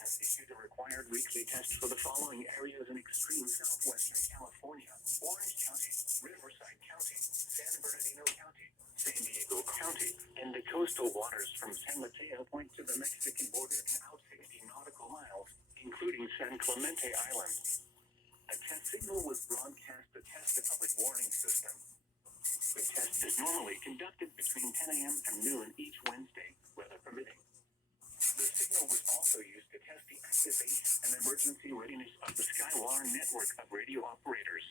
has issued a required weekly test for the following areas in extreme southwestern California: Orange County, Riverside County, San Bernardino County, San Diego County, and the coastal waters from San Mateo Point to the Mexican border and out 60 nautical miles, including San Clemente Island. A test signal was broadcast to test the public warning system. The test is normally conducted between 10 a.m. and noon each Wednesday, weather permitting. The signal was also used to test the activation and emergency readiness of the Skywar network of radio operators.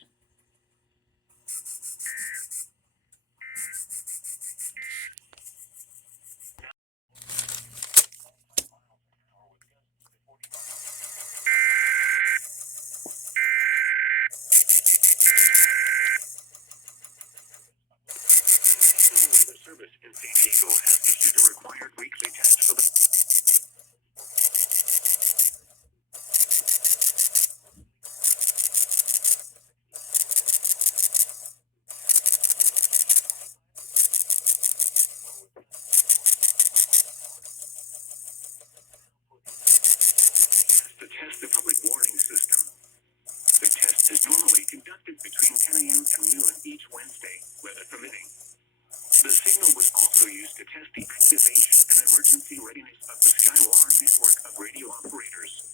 The service in San Diego has issued a required weekly test for the test the public warning system. The test is normally conducted between 10 a.m. and noon each Wednesday, weather permitting. The signal was also used to test the activation and emergency readiness of the Skywar network of radio operators.